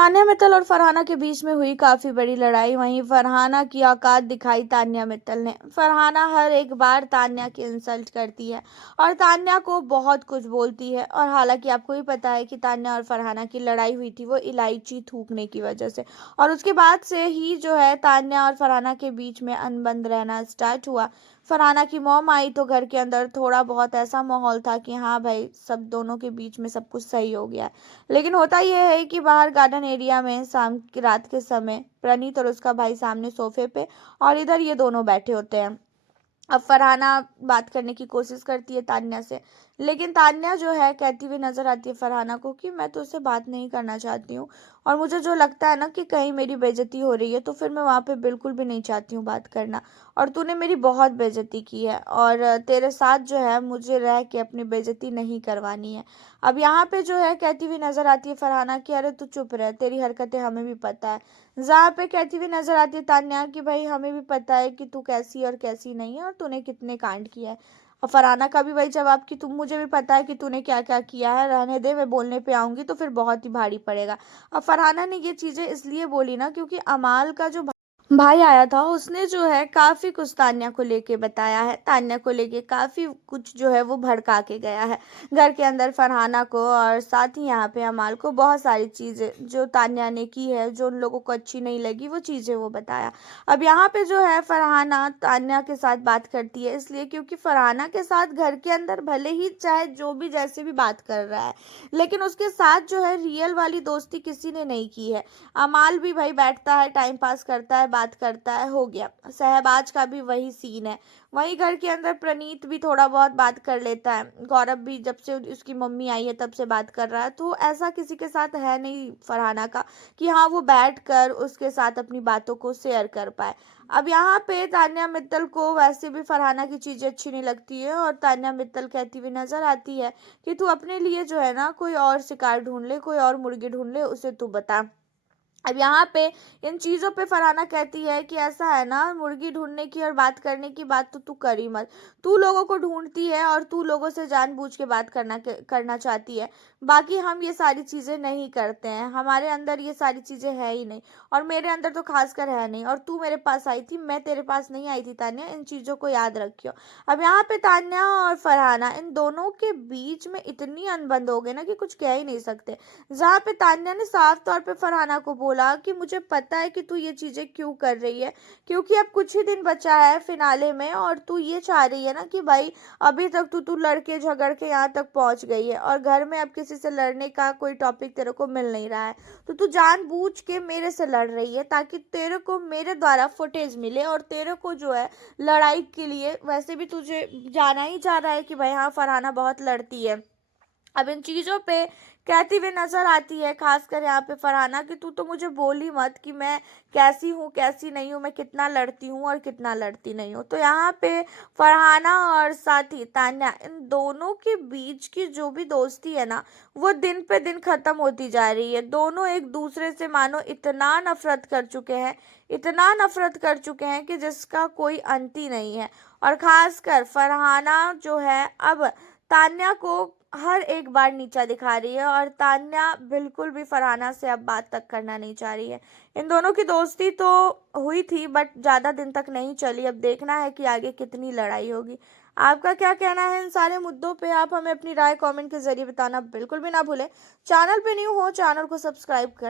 तान्या मित्तल और फरहाना के बीच में हुई काफी बड़ी लड़ाई। वहीं फरहाना की औकात दिखाई तान्या मित्तल ने। फरहाना हर एक बार तान्या की इंसल्ट करती है और तान्या को बहुत कुछ बोलती है। और हालांकि आपको भी पता है कि तान्या और फरहाना की लड़ाई हुई थी वो इलायची थूकने की वजह से। और उसके बाद से ही जो है तान्या और फरहाना के बीच में अनबन रहना स्टार्ट हुआ। फरहाना की मॉम आई तो घर के अंदर थोड़ा बहुत ऐसा माहौल था कि हाँ भाई, सब दोनों के बीच में सब कुछ सही हो गया। लेकिन होता यह है कि बाहर गार्डन एरिया में शाम की रात के समय प्रणीत और उसका भाई सामने सोफे पे और इधर ये दोनों बैठे होते हैं। अब फरहाना बात करने की कोशिश करती है तान्या से, लेकिन तान्या जो है कहती हुई नजर आती है फरहाना को कि मैं तो उससे बात नहीं करना चाहती हूँ। और मुझे जो लगता है ना कि कहीं मेरी बेइज्जती हो रही है तो फिर मैं वहाँ पे बिल्कुल भी नहीं चाहती हूँ बात करना। और तूने मेरी बहुत बेइज्जती की है और तेरे साथ जो है मुझे रह के अपनी बेइज्जती नहीं करवानी है। अब यहाँ पे जो है कहती हुई नजर आती है फरहाना कि अरे तू चुप रह, तेरी हरकतें हमें भी पता है। जहाँ पे कहती हुई नजर आती है तान्या कि भाई हमें भी पता है कि तू कैसी और कैसी नहीं है और तूने कितने कांड किए हैं। और फरहाना का भी वही जवाब कि तुम मुझे भी पता है कि तूने क्या क्या किया है, रहने दे, मैं बोलने पे आऊंगी तो फिर बहुत ही भारी पड़ेगा। अब फरहाना ने ये चीजें इसलिए बोली ना क्योंकि अमाल का जो भाई आया था उसने जो है काफी कुछ तान्या को लेके बताया है। तान्या को लेके काफी कुछ जो है वो भड़का के गया है घर के अंदर फरहाना को, और साथ ही यहाँ पे अमाल को बहुत सारी चीजें जो तान्या ने की है जो उन लोगों को अच्छी नहीं लगी वो चीजें वो बताया। अब यहाँ पे जो है फरहाना तान्या के साथ बात करती है इसलिए क्योंकि फरहाना के साथ घर के अंदर भले ही चाहे जो भी जैसे भी बात कर रहा है, लेकिन उसके साथ जो है रियल वाली दोस्ती किसी ने नहीं की है। अमाल भी भाई बैठता है, टाइम पास करता है, बात करता है, हो गया। सहबाज का भी वही सीन है। वहीं घर के अंदर प्रणीत भी थोड़ा बहुत बात कर लेता है। गौरव भी जब से उसकी मम्मी आई है तब से बात कर रहा है। तो ऐसा किसी के साथ है नहीं फरहाना का कि हाँ वो बैठ कर उसके साथ अपनी बातों को शेयर कर पाए। अब यहाँ पे तान्या मित्तल को वैसे भी फरहाना की चीजें अच्छी नहीं लगती है और तान्या मित्तल कहती हुई नजर आती है कि तू अपने लिए जो है ना कोई और शिकार ढूंढ ले, कोई और मुर्गी ढूंढ ले, उसे तू बता। अब यहाँ पे इन चीजों पे फरहाना कहती है कि ऐसा है ना, मुर्गी ढूंढने की और बात करने की बात तो तू कर ही मत। तू लोगों को ढूंढती है और तू लोगों से जानबूझ के बात करना चाहती है। बाकी हम ये सारी चीजें नहीं करते हैं, हमारे अंदर ये सारी चीजें है ही नहीं। और मेरे अंदर तो खासकर है नहीं। और तू मेरे पास आई थी, मैं तेरे पास नहीं आई थी तान्या, इन चीजों को याद रखियो। अब यहाँ पे तान्या और फरहाना इन दोनों के बीच में इतनी अनबन हो गई ना कि कुछ कह ही नहीं सकते। जहाँ पे तान्या ने साफ तौर पे फरहाना को बोला कि मुझे पता है कि तू ये चीजें क्यों कर रही है, क्योंकि अब कुछ ही दिन बचा है फिनाले में और तू ये चाह रही है ना कि भाई अभी तक तू लड़के झगड़ के यहाँ तक पहुंच गई है और घर में अब किसी से लड़ने का कोई टॉपिक तेरे को मिल नहीं रहा है। तो तू जानबूझ के मेरे से लड़ रही है ताकि तेरे को मेरे द्वारा फुटेज मिले और तेरे को जो है लड़ाई के लिए, वैसे भी तुझे जाना ही जा रहा है कि भाई हाँ फरहाना बहुत लड़ती है। अब इन चीजों पे कहती हुई नजर आती है खासकर यहाँ पे फरहाना कि तू तो मुझे बोल ही मत कि मैं कैसी हूँ कैसी नहीं हूँ, मैं कितना लड़ती हूँ और कितना लड़ती नहीं हूँ। तो यहाँ पे फरहाना और साथ ही तान्या इन दोनों के बीच की जो भी दोस्ती है ना वो दिन पे दिन खत्म होती जा रही है। दोनों एक दूसरे से मानो इतना नफरत कर चुके हैं, इतना नफरत कर चुके हैं कि जिसका कोई अंत ही नहीं है। और खासकर फरहाना जो है अब तान्या को हर एक बार नीचा दिखा रही है और तान्या बिल्कुल भी फरहाना से अब बात तक करना नहीं चाह रही है। इन दोनों की दोस्ती तो हुई थी बट ज़्यादा दिन तक नहीं चली। अब देखना है कि आगे कितनी लड़ाई होगी। आपका क्या कहना है इन सारे मुद्दों पे? आप हमें अपनी राय कमेंट के जरिए बताना बिल्कुल भी ना भूलें। चैनल पे न्यू हो, चैनल को सब्सक्राइब कर